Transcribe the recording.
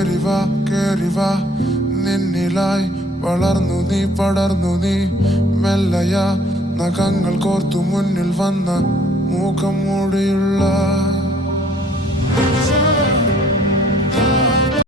കേറിവാ നിന്നിലായി വളർന്നു നീ പടർന്നു നീ മെല്ലയ നഖങ്ങൾ കോർത്തു മുന്നിൽ വന്ന മൂക്കം മൂടിയുള്ള